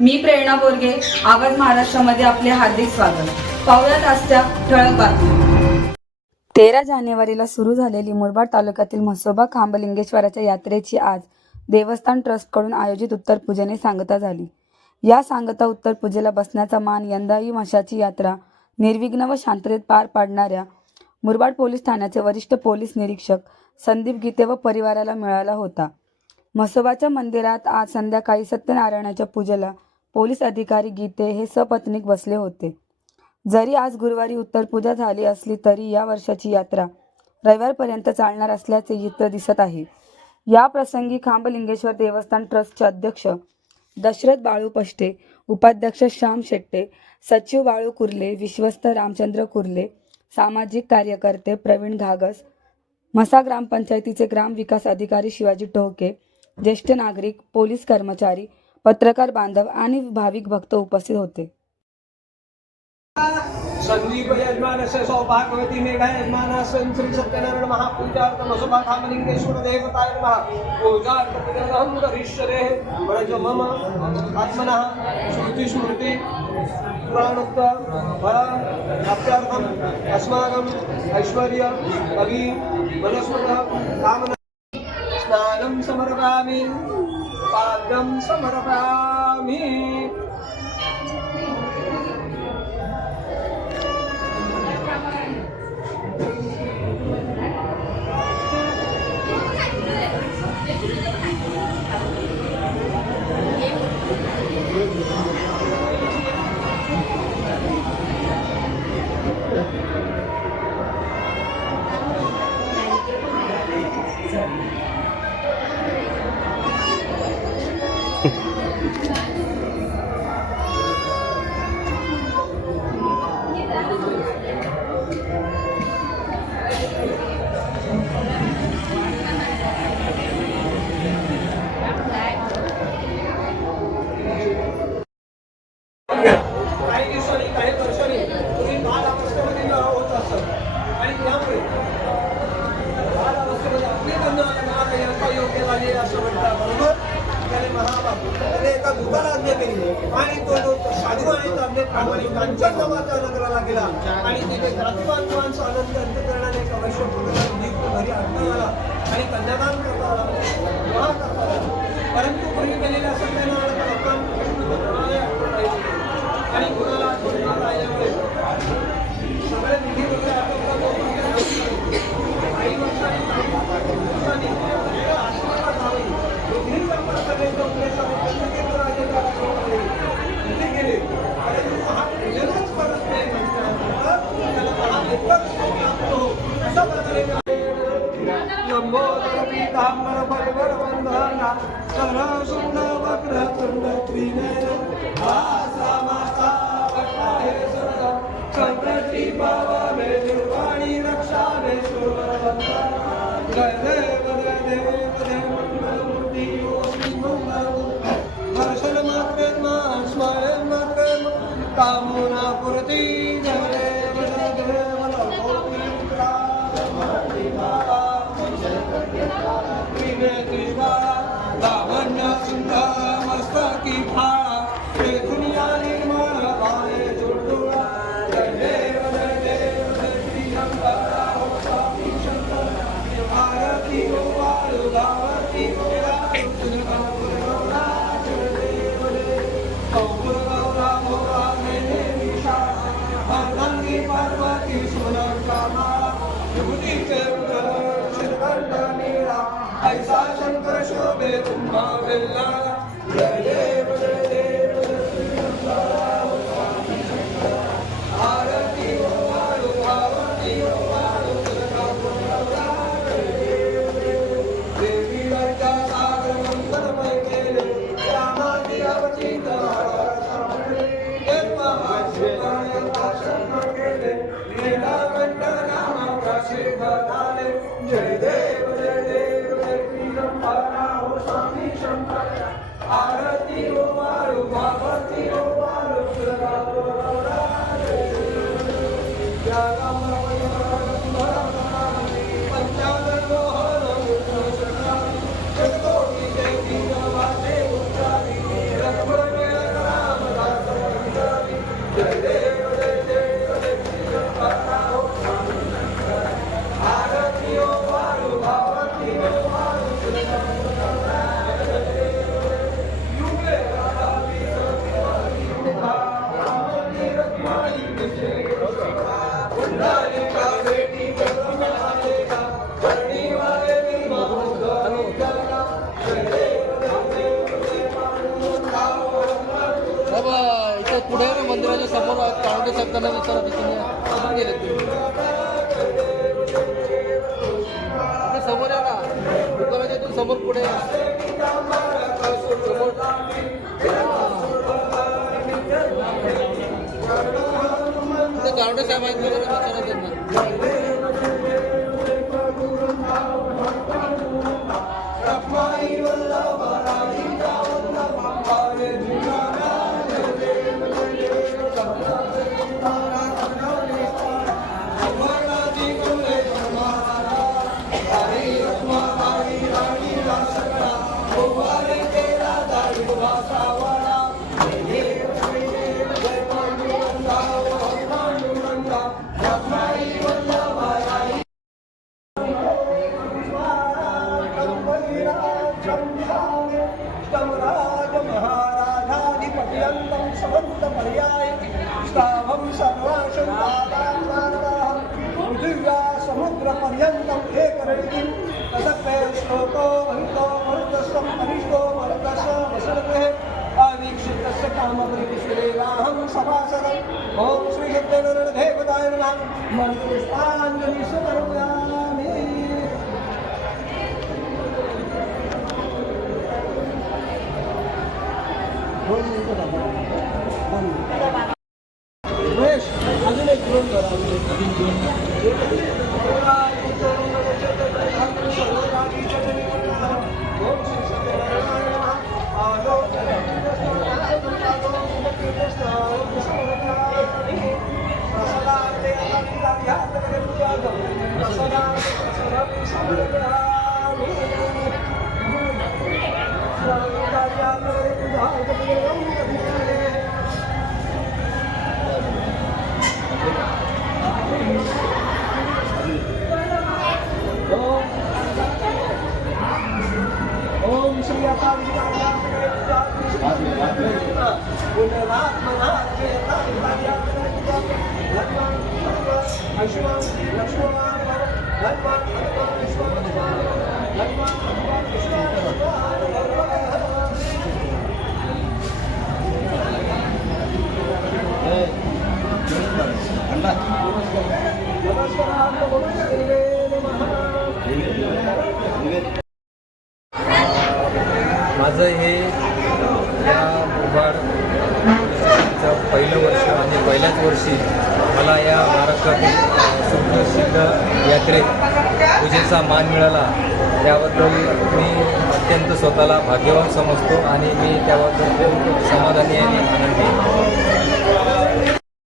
मी प्रेरणा बोरगे आवाज महाराष्ट्रामध्ये आपले हार्दिक स्वागत. पाहुयात आजच्या ठळक बातम्या. तेरा जानेवारीला सुरू झालेली मुरबाड तालुक्यातील म्हसोबा खांबलिंगेश्वराच्या यात्रेची आज देवस्थान ट्रस्टकडून आयोजित उत्तर पूजेने सांगता झाली. या सांगता उत्तर पूजेला बसण्याचा मान यंदाही मशाची यात्रा निर्विघ्न व शांततेत पार पाडणाऱ्या मुरबाड पोलीस ठाण्याचे वरिष्ठ पोलीस निरीक्षक संदीप गीते व परिवाराला मिळाला होता. म्हसोबाच्या मंदिरात आज संध्याकाळी सत्यनारायणाच्या पूजेला पोलीस अधिकारी गीते हे सपत्नीक बसले होते. जरी आज गुरुवारी उत्तर पूजा झाली असली तरी या वर्षाची यात्रा रविवारपर्यंत चालणार असल्याचे चित्र दिसत आहे. या प्रसंगी खांबलिंगेश्वर देवस्थान ट्रस्टचे अध्यक्ष दशरथ बाळू पष्टे उपाध्यक्ष श्याम शेट्टे सचिव बाळू कुर्ले विश्वस्त रामचंद्र कुर्ले सामाजिक कार्यकर्ते प्रवीण घागस मसा ग्रामपंचायतीचे ग्रामविकास अधिकारी शिवाजी टोके ज्येष्ठ नागरिक पोलीस कर्मचारी पत्रकार बांधव आणि भाविक भक्त उपस्थित होते. संदीप यजमानस्य सौभाग्यवती मेघा यजमानासन श्री सत्यनारायण महापूजार्थ मसोबा खामलिंगेश्वर देवताय नमः. पूजार्थ पुनरहं करिष्यते मम आत्मनः. श्रुति स्मृति. पुराणोक्त. फल प्राप्त्यार्थम् अस्माकम् ऐश्वर्य कवि मनस्मतः कामना। स्नानं समर्पयामि। पाद्यं समर्पयामि केली आणि तो जो साधू आहे तो आपले प्रामाणिक कांचन नावाच्या नगराला गेला. आणि तिथे जातीबांधवांचा आनंद अंत्यकरणाने एक आवश्यक घरी आणता आला. आणि कन्यादान पीतांबर परिवर वंदना. सरसुंड वक्र तुंड त्रिनयन आसा माता वक्राहे सरदा चक्रटी पावने निर्वाणी रक्षाने सुरवंता जय देव गदे देव जय मंगलमूर्ती. ओ श्री दर्शन मात्रे मा स्मरण मात्रे कामना काळोखे साहेबांना विचारा तिथे कुठून गेले तुम्ही? समोर या ना. दुकानाच्या इथून समोर पुढे समोर. गावडे साहेब आहेत समुद्रपर्यन्तम् एकरयिं श्लोको महितो मरुतस्वं परिष्टो मरुतस्व वसर्वे अवीक्षितस्य कामपरिविश्रेवाहं सभासदम् ॐ श्रीशब्देवताय नमः मन्त्रपुष्पाञ्जलि समर्पयामि महेश ओम श्री नमस्कार माझं हे या मुरबाड चं पहिलं वर्ष आणि पहिल्याच वर्षी मला या महाराष्ट्रातील सुप्रसिद्ध यात्रेत पूजेचा मान मिळाला. त्याबद्दल मी अत्यंत स्वतःला भाग्यवान समजतो आणि मी त्याबद्दल खूप समाधानी आणि आनंदी